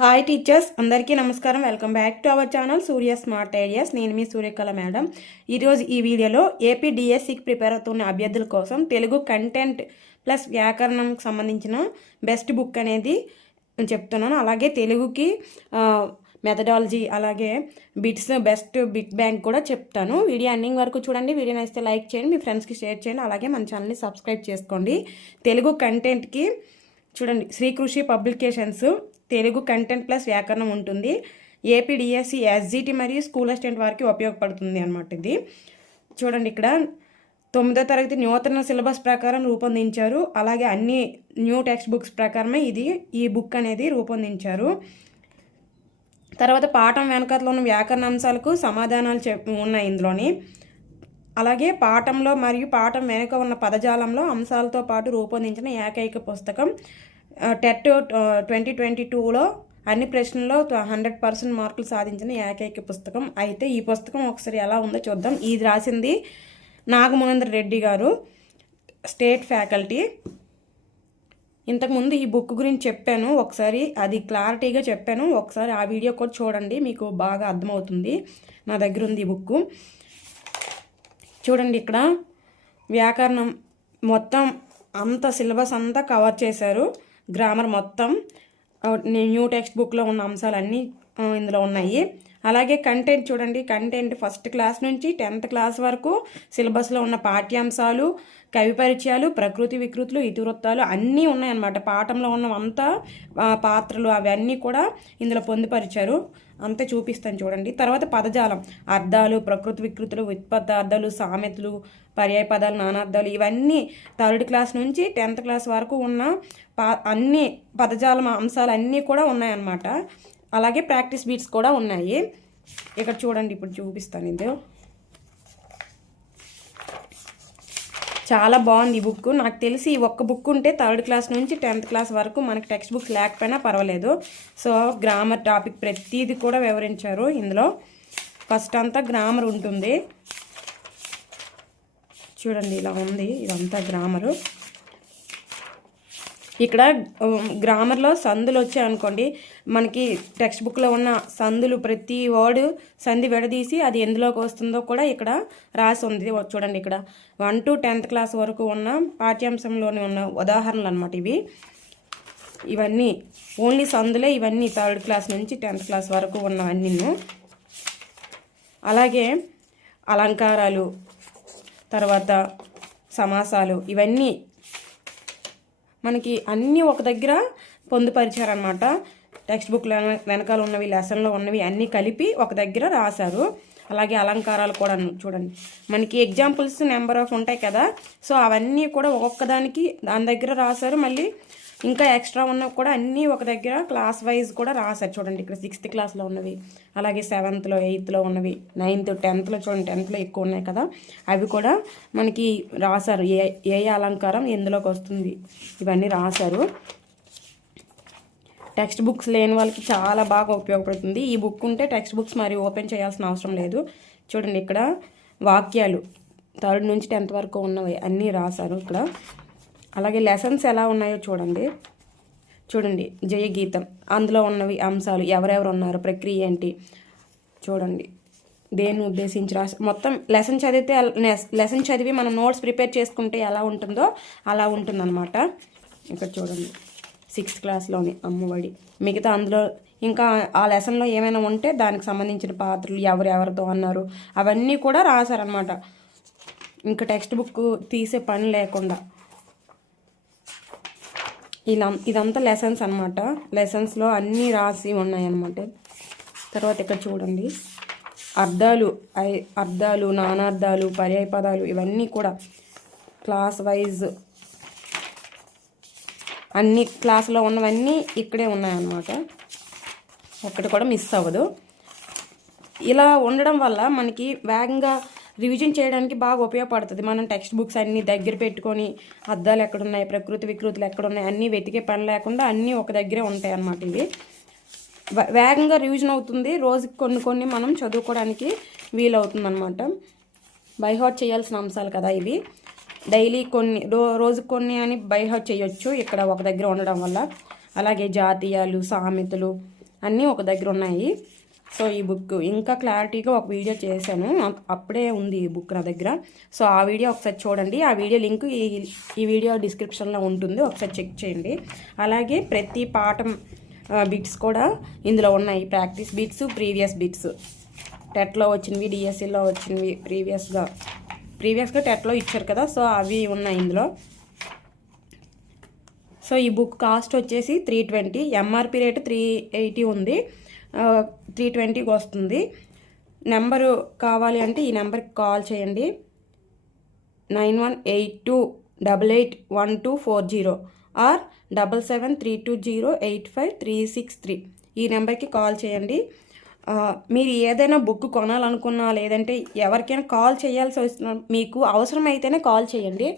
Hi teachers అందరికీ నమస్కారం. Welcome back to our channel Surya smart ideas నేను మీ సూర్యకళ మేడం. ఈరోజు ఈ వీడియోలో ఏపీ డిఎస్సికి ప్రిపేర్ అవుతున్న అభ్యర్థుల కోసం తెలుగు కంటెంట్ ప్లస్ వ్యాకరణంకి సంబంధించిన బెస్ట్ బుక్ అనేది నేను చెప్తున్నాను. అలాగే తెలుగుకి మెథడాలజీ అలాగే బిట్స్ బెస్ట్ బిట్ బ్యాంక్ కూడా చెప్తాను. వీడియో ఎండింగ్ వరకు చూడండి. వీడియో నచ్చితే లైక్ చేయండి. మీ ఫ్రెండ్స్కి షేర్ చేయండి. అలాగే మన ఛానల్ని సబ్స్క్రైబ్ చేసుకోండి. తెలుగు కంటెంట్కి చూడండి. Srikrishi publications Telugu content plus వ్యాకరణం ఉంటుంది. ఏపీడిఎస్సి ఎస్జిటి మరియు స్కూల్ అసిస్టెంట్ వారికి ఉపయోగపడుతుంది అనమాట ఇది. చూడండి ఇక్కడ. తొమ్మిదో తరగతి నూతన సిలబస్ ప్రకారం రూపొందించారు. అలాగే అన్ని న్యూ టెక్స్ట్ బుక్స్ ప్రకారమే ఇది ఈ బుక్ అనేది రూపొందించారు. తర్వాత పాఠం వెనకట్లో ఉన్న వ్యాకరణ అంశాలకు సమాధానాలు చెప్ ఉన్నాయి ఇందులోని. అలాగే పాఠంలో మరియు పాఠం వెనుక ఉన్న పదజాలంలో అంశాలతో పాటు రూపొందించిన ఏకైక పుస్తకం టెట్ ట్వంటీ ట్వంటీ టూలో అన్ని ప్రశ్నల్లో హండ్రెడ్ పర్సెంట్ మార్కులు సాధించిన ఏకైక పుస్తకం. అయితే ఈ పుస్తకం ఒకసారి ఎలా ఉందో చూద్దాం. ఇది రాసింది నాగమనేంద్ర రెడ్డి గారు స్టేట్ ఫ్యాకల్టీ. ఇంతకుముందు ఈ బుక్ గురించి చెప్పాను. ఒకసారి అది క్లారిటీగా చెప్పాను. ఒకసారి ఆ వీడియో కూడా చూడండి మీకు బాగా అర్థమవుతుంది. నా దగ్గర ఉంది ఈ బుక్ చూడండి ఇక్కడ వ్యాకరణం మొత్తం అంత సిలబస్ అంతా కవర్ చేశారు. గ్రామర్ మొత్తం న్యూ టెక్స్ట్ బుక్లో ఉన్న అంశాలన్నీ ఇందులో ఉన్నాయి. అలాగే కంటెంట్ చూడండి కంటెంట్ ఫస్ట్ క్లాస్ నుంచి టెన్త్ క్లాస్ వరకు సిలబస్లో ఉన్న పాఠ్యాంశాలు కవి పరిచయాలు ప్రకృతి వికృతులు ఇతివృత్తాలు అన్నీ ఉన్నాయన్నమాట. పాఠంలో ఉన్నవంతా పాత్రలు అవన్నీ కూడా ఇందులో పొందుపరిచారు. అంతే చూపిస్తాను చూడండి. తర్వాత పదజాలం. అర్థాలు ప్రకృతి వికృతులు ఉత్పత్తార్థాలు సామెతలు పర్యాయ పదాలు నానార్థాలు ఇవన్నీ థర్డ్ క్లాస్ నుంచి టెన్త్ క్లాస్ వరకు ఉన్న పా అన్ని పదజాలం అంశాలు అన్నీ కూడా ఉన్నాయన్నమాట. అలాగే ప్రాక్టీస్ బీట్స్ కూడా ఉన్నాయి. ఇక్కడ చూడండి ఇప్పుడు చూపిస్తాను ఇది చాలా బాగుంది ఈ బుక్ నాకు తెలిసి ఈ ఒక్క బుక్ ఉంటే థర్డ్ క్లాస్ నుంచి టెన్త్ క్లాస్ వరకు మనకి టెక్స్ట్ బుక్స్ లేకపోయినా పర్వాలేదు. సో గ్రామర్ టాపిక్ ప్రతిదీ కూడా వివరించారు ఇందులో. ఫస్ట్ అంతా గ్రామర్ ఉంటుంది. చూడండి ఇలా ఉంది. ఇదంతా గ్రామరు. ఇక్కడ గ్రామర్లో సందులు వచ్చాయనుకోండి మనకి టెక్స్ట్ బుక్లో ఉన్న సందులు ప్రతి వర్డ్ సంధి విడదీసి అది ఎందులోకి వస్తుందో కూడా ఇక్కడ రాసి ఉంది. చూడండి ఇక్కడ. వన్ టు టెన్త్ క్లాస్ వరకు ఉన్న పాఠ్యాంశంలోని ఉన్న ఉదాహరణలు అనమాట ఇవి. ఇవన్నీ ఓన్లీ సందులే ఇవన్నీ థర్డ్ క్లాస్ నుంచి టెన్త్ క్లాస్ వరకు ఉన్నవన్నీను అలాగే అలంకారాలు తర్వాత సమాసాలు ఇవన్నీ మనకి అన్నీ ఒక దగ్గర పొందుపరిచారనమాట టెక్స్ట్ బుక్ వెనకాల ఉన్నవి లెసన్లో ఉన్నవి అన్నీ కలిపి ఒక దగ్గర రాశారు. అలాగే అలంకారాలు కూడా చూడండి. మనకి ఎగ్జాంపుల్స్ నెంబర్ ఆఫ్ ఉంటాయి కదా. సో అవన్నీ కూడా ఒక్కొక్క దానికి దాని దగ్గర రాశారు. మళ్ళీ ఇంకా ఎక్స్ట్రా ఉన్నవి కూడా అన్నీ ఒక దగ్గర క్లాస్ వైజ్ కూడా రాశారు చూడండి. ఇక్కడ సిక్స్త్ క్లాస్లో ఉన్నవి అలాగే సెవెంత్లో ఎయిత్లో ఉన్నవి నైన్త్ టెన్త్లో చూడండి. టెన్త్లో ఎక్కువ ఉన్నాయి కదా. అవి కూడా మనకి రాశారు. ఏ ఏ అలంకారం ఎందులోకి వస్తుంది? ఇవన్నీ రాశారు. టెక్స్ట్ బుక్స్ లేని వాళ్ళకి చాలా బాగా ఉపయోగపడుతుంది. ఈ బుక్ ఉంటే టెక్స్ట్ బుక్స్ మరి ఓపెన్ చేయాల్సిన అవసరం లేదు. చూడండి ఇక్కడ వాక్యాలు థర్డ్ నుంచి టెన్త్ వరకు ఉన్నవి అన్నీ రాశారు ఇక్కడ. అలాగే లెసన్స్ ఎలా ఉన్నాయో చూడండి. చూడండి జయగీతం. అందులో ఉన్నవి అంశాలు ఎవరెవరు ఉన్నారు ప్రక్రియ ఏంటి? చూడండి. దేన్ని ఉద్దేశించి రాసి మొత్తం లెసన్ చదివితే లెసన్ చదివి మనం నోట్స్ ప్రిపేర్ చేసుకుంటే ఎలా ఉంటుందో అలా ఉంటుందన్నమాట. ఇక్కడ చూడండి. సిక్స్త్ క్లాస్లోని అమ్మఒడి. మిగతా అందులో ఇంకా ఆ లెసన్లో ఏమైనా ఉంటే దానికి సంబంధించిన పాత్రలు ఎవరు ఎవరితో అన్నారు అవన్నీ కూడా రాశారనమాట ఇంకా టెక్స్ట్ బుక్ తీసే పని లేకుండా. ఇలా ఇదంతా లెసన్స్ అనమాట లెసన్స్లో అన్నీ రాసి ఉన్నాయన్నమాట. తర్వాత ఇక్కడ చూడండి. అర్థాలు అర్థాలు నానార్థాలు పర్యాయ పదాలు ఇవన్నీ కూడా క్లాస్ వైజ్ అన్ని క్లాస్లో ఉన్నవన్నీ ఇక్కడే ఉన్నాయన్నమాట. ఒక్కటి కూడా మిస్ అవ్వదు. ఇలా ఉండడం వల్ల మనకి వేగంగా రివిజన్ చేయడానికి బాగా ఉపయోగపడుతుంది. మనం టెక్స్ట్ బుక్స్ అన్నీ దగ్గర పెట్టుకొని అద్దాలు ఎక్కడున్నాయి ప్రకృతి వికృతులు ఎక్కడున్నాయి అన్నీ వెతికే పని లేకుండా అన్నీ ఒక దగ్గరే ఉంటాయి అన్నమాట ఇవి. వే- వేగంగా రివిజన్ అవుతుంది. రోజుకి కొన్ని కొన్ని మనం చదువుకోవడానికి వీలవుతుంది అనమాట బైహాట్ చేయాల్సిన అంశాలు కదా ఇవి. డైలీ కొన్ని రో రోజు కొన్ని అని బైహాట్ చేయొచ్చు. ఇక్కడ ఒక దగ్గర ఉండడం వల్ల. అలాగే జాతీయాలు సామెతలు అన్నీ ఒక దగ్గర ఉన్నాయి. సో ఈ బుక్ ఇంకా క్లారిటీగా ఒక వీడియో చేశాను. అప్పుడే ఉంది ఈ బుక్ నా దగ్గర. సో ఆ వీడియో ఒకసారి చూడండి. ఆ వీడియో లింక్ ఈ ఈ వీడియో డిస్క్రిప్షన్లో ఉంటుంది ఒకసారి చెక్ చేయండి. అలాగే ప్రతి పాఠం బిట్స్ కూడా ఇందులో ఉన్నాయి. Practice bits previous bits. టెట్లో వచ్చినవి డిఎస్సిలో వచ్చినవి ప్రీవియస్గా ప్రీవియస్గా టెట్లో ఇచ్చారు కదా సో అవి ఉన్నాయి ఇందులో. సో ఈ బుక్ కాస్ట్ వచ్చేసి three twenty MRP rate three eighty ఉంది. త్రీ ట్వంటీకి వస్తుంది. నెంబరు కావాలి అంటే ఈ నెంబర్కి కాల్ చేయండి. Nine one eight two double eight one two four zero or double seven three two zero eight five three six three. ఈ నెంబర్కి కాల్ చేయండి. మీరు ఏదైనా బుక్ కొనాలనుకున్నా లేదంటే ఎవరికైనా కాల్ చేయాల్సి వచ్చిన మీకు అవసరమైతేనే కాల్ చేయండి.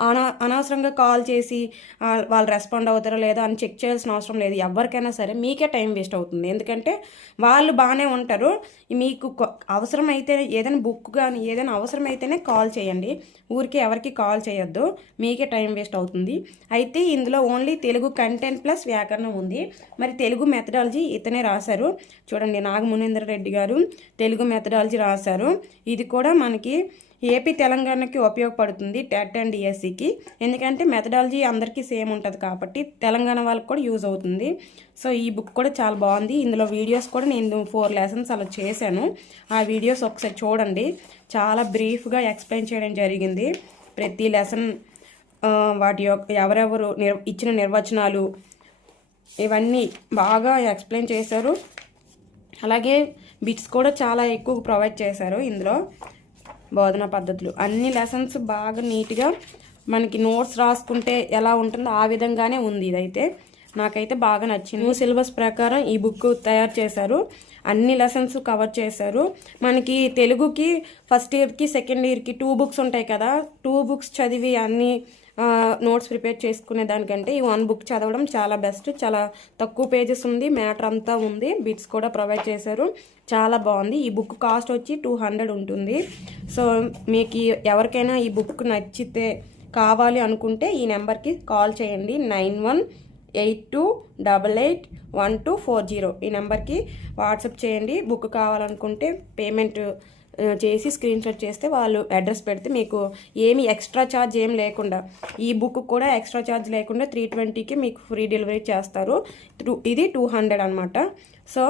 అనా అనవసరంగా కాల్ చేసి వాళ్ళు రెస్పాండ్ అవుతారో లేదో అని చెక్ చేయాల్సిన అవసరం లేదు. ఎవరికైనా సరే మీకే టైం వేస్ట్ అవుతుంది. ఎందుకంటే వాళ్ళు బాగానే ఉంటారు. మీకు కొ- అవసరమైతే ఏదైనా బుక్ కానీ ఏదైనా అవసరమైతేనే కాల్ చేయండి. ఊరికి ఎవరికి కాల్ చేయొద్దు. మీకే టైం వేస్ట్ అవుతుంది. అయితే ఇందులో ఓన్లీ తెలుగు కంటెంట్ ప్లస్ వ్యాకరణం ఉంది. మరి తెలుగు మెథడాలజీ ఇతనే రాశారు. చూడండి నాగమునేంద్ర రెడ్డి గారు తెలుగు మెథడాలజీ రాశారు. ఇది కూడా మనకి ఏపీ తెలంగాణకి ఉపయోగపడుతుంది టెట్ అండ్ డిఎస్సికి ఎందుకంటే మెథడాలజీ అందరికీ సేమ్ ఉంటుంది కాబట్టి తెలంగాణ వాళ్ళకి కూడా యూజ్ అవుతుంది. సో ఈ బుక్ కూడా చాలా బాగుంది. ఇందులో వీడియోస్ కూడా నేను ఫోర్ లెసన్స్ అలా చేశాను. ఆ వీడియోస్ ఒకసారి చూడండి. చాలా బ్రీఫ్గా ఎక్స్ప్లెయిన్ చేయడం జరిగింది. ప్రతి లెసన్ వాటి యొక్క ఎవరెవరు నిర్ ఇచ్చిన నిర్వచనాలు ఇవన్నీ బాగా ఎక్స్ప్లెయిన్ చేశారు. అలాగే బిట్స్ కూడా చాలా ఎక్కువ ప్రొవైడ్ చేశారు ఇందులో. బోధనా పద్ధతులు. అన్ని లెసన్స్ బాగా నీట్గా మనకి నోట్స్ రాసుకుంటే ఎలా ఉంటుందో ఆ విధంగానే ఉంది ఇదైతే. నాకైతే బాగా నచ్చింది. సిలబస్ ప్రకారం ఈ బుక్ తయారు చేశారు. అన్ని లెసన్స్ కవర్ చేశారు. మనకి తెలుగుకి ఫస్ట్ ఇయర్కి సెకండ్ ఇయర్కి టూ బుక్స్ ఉంటాయి కదా. టూ బుక్స్ చదివి అన్ని నోట్స్ ప్రిపేర్ చేసుకునే దానికంటే ఈ వన్ బుక్ చదవడం చాలా బెస్ట్ చాలా తక్కువ పేజెస్ ఉంది మ్యాటర్ అంతా ఉంది. బిట్స్ కూడా ప్రొవైడ్ చేశారు. చాలా బాగుంది. ఈ బుక్ కాస్ట్ వచ్చి టూ హండ్రెడ్ ఉంటుంది. సో మీకు ఎవరికైనా ఈ బుక్ నచ్చితే కావాలి అనుకుంటే ఈ నెంబర్కి కాల్ చేయండి. Nine one eight two double eight one two four zero ఈ నెంబర్కి వాట్సాప్ చేయండి. బుక్ కావాలనుకుంటే పేమెంట్ చేసి స్క్రీన్ షాట్ చేస్తే వాళ్ళు అడ్రస్ పెడితే మీకు ఏమి ఎక్స్ట్రా ఛార్జ్ ఏం లేకుండా ఈ బుక్ కూడా ఎక్స్ట్రా ఛార్జ్ లేకుండా త్రీ ట్వంటీకి మీకు ఫ్రీ డెలివరీ చేస్తారు. ఇది టూ హండ్రెడ్ అనమాట సో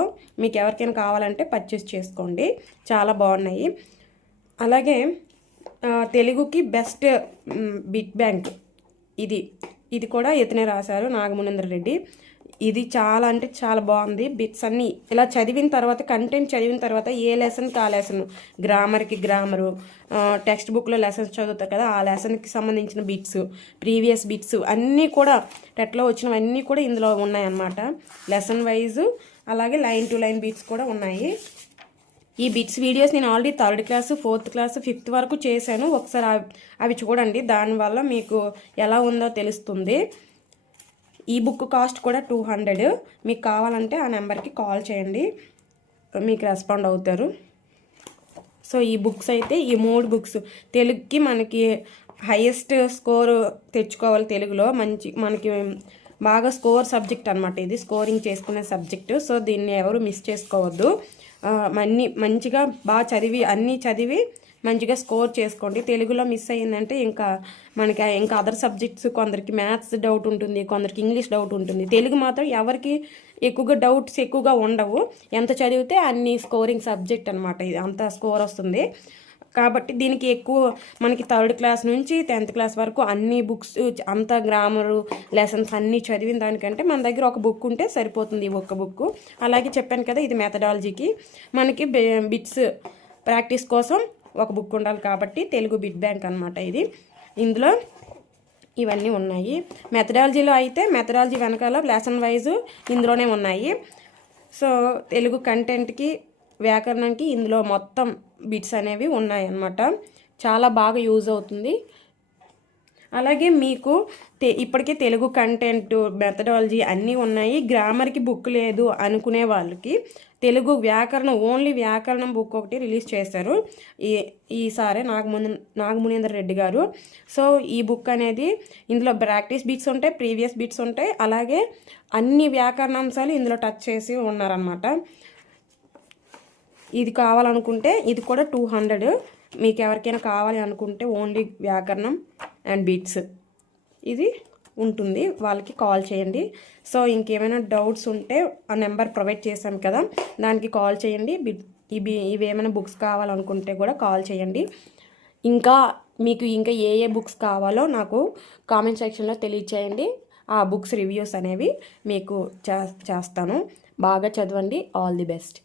మీకు ఎవరికైనా కావాలంటే పర్చేస్ చేసుకోండి. చాలా బాగున్నాయి. అలాగే తెలుగుకి బెస్ట్ బిట్ బ్యాంక్ ఇది ఇది కూడా ఇతనే రాశారు నాగమునేంద్ర రెడ్డి. ఇది చాలా అంటే చాలా బాగుంది. బిట్స్ అన్నీ ఇలా చదివిన తర్వాత కంటెంట్ చదివిన తర్వాత ఏ లెసన్కి ఆ లెసన్ గ్రామర్కి గ్రామరు టెక్స్ట్ బుక్లో లెసన్స్ చదువుతారు కదా ఆ లెసన్కి సంబంధించిన బిట్స్ ప్రీవియస్ బిట్స్ అన్నీ కూడా టెట్లో వచ్చినవన్నీ కూడా ఇందులో ఉన్నాయన్నమాట. లెసన్ వైజ్ అలాగే లైన్ టు లైన్ బిట్స్ కూడా ఉన్నాయి. ఈ బిట్స్ వీడియోస్ నేను already third class fourth class fifth వరకు చేశాను. ఒకసారి అవి- అవి చూడండి. దానివల్ల మీకు ఎలా ఉందో తెలుస్తుంది. ఈ బుక్ కాస్ట్ కూడా టూ హండ్రెడ్. మీకు కావాలంటే ఆ నెంబర్కి కాల్ చేయండి. మీకు రెస్పాండ్ అవుతారు. సో ఈ బుక్స్ అయితే ఈ మూడు బుక్స్ తెలుగుకి మనకి హైయెస్ట్ స్కోర్ తెచ్చుకోవాలి తెలుగులో. మంచి మనకి బాగా స్కోర్ సబ్జెక్ట్ అనమాట ఇది. స్కోరింగ్ చేసుకునే సబ్జెక్ట్. సో దీన్ని ఎవరు మిస్ చేసుకోవద్దు. అన్నీ మంచిగా బాగా చదివి అన్నీ చదివి మంచిగా స్కోర్ చేసుకోండి. తెలుగులో మిస్ అయ్యిందంటే ఇంకా మనకి ఇంకా అదర్ సబ్జెక్ట్స్ కొందరికి మ్యాథ్స్ డౌట్ ఉంటుంది కొందరికి ఇంగ్లీష్ డౌట్ ఉంటుంది. తెలుగు మాత్రం ఎవరికి ఎక్కువగా డౌట్స్ ఎక్కువగా ఉండవు. ఎంత చదివితే అన్ని స్కోరింగ్ సబ్జెక్ట్ అనమాట ఇది. అంత స్కోర్ వస్తుంది. కాబట్టి దీనికి ఎక్కువ మనకి థర్డ్ క్లాస్ నుంచి టెన్త్ క్లాస్ వరకు అన్ని బుక్స్ అంత గ్రామరు లెసన్స్ అన్నీ చదివిన దానికంటే మన దగ్గర ఒక బుక్ ఉంటే సరిపోతుంది ఈ ఒక్క బుక్ అలాగే చెప్పాను కదా ఇది మెథడాలజీకి మనకి బిట్స్ ప్రాక్టీస్ కోసం ఒక బుక్ ఉండాలి కాబట్టి తెలుగు బిట్ బ్యాంక్ అనమాట ఇది. ఇందులో ఇవన్నీ ఉన్నాయి. మెథడాలజీలో అయితే మెథడాలజీ వెనకాల లెసన్ వైజ్ ఇందులోనే ఉన్నాయి. సో తెలుగు కంటెంట్కి వ్యాకరణంకి ఇందులో మొత్తం బిట్స్ అనేవి ఉన్నాయి అన్నమాట. చాలా బాగా యూజ్ అవుతుంది. అలాగే మీకు తె ఇప్పటికే తెలుగు కంటెంట్ మెథడాలజీ అన్నీ ఉన్నాయి. గ్రామర్కి బుక్ లేదు అనుకునే వాళ్ళకి తెలుగు వ్యాకరణం ఓన్లీ వ్యాకరణం బుక్ ఒకటి రిలీజ్ చేశారు. ఈ ఈసారి నాగముని నాగమునేందర్ రెడ్డి గారు. సో ఈ బుక్ అనేది ఇందులో ప్రాక్టీస్ బీట్స్ ఉంటాయి ప్రీవియస్ బీట్స్ ఉంటాయి. అలాగే అన్ని వ్యాకరణాంశాలు ఇందులో టచ్ చేసి ఉన్నారనమాట ఇది కావాలనుకుంటే ఇది కూడా టూ హండ్రెడ్ మీకు ఎవరికైనా కావాలి అనుకుంటే ఓన్లీ వ్యాకరణం అండ్ బీట్స్ ఇది ఉంటుంది వాళ్ళకి కాల్ చేయండి. సో ఇంకేమైనా డౌట్స్ ఉంటే ఆ నెంబర్ ప్రొవైడ్ చేశాం కదా దానికి కాల్ చేయండి. ఇవి ఇవి ఏమైనా బుక్స్ కావాలనుకుంటే కూడా కాల్ చేయండి. ఇంకా మీకు ఇంకా ఏ ఏ బుక్స్ కావాలో నాకు కామెంట్ సెక్షన్లో తెలియచేయండి. ఆ బుక్స్ రివ్యూస్ అనేవి మీకు చే చేస్తాను. బాగా చదవండి. All the best.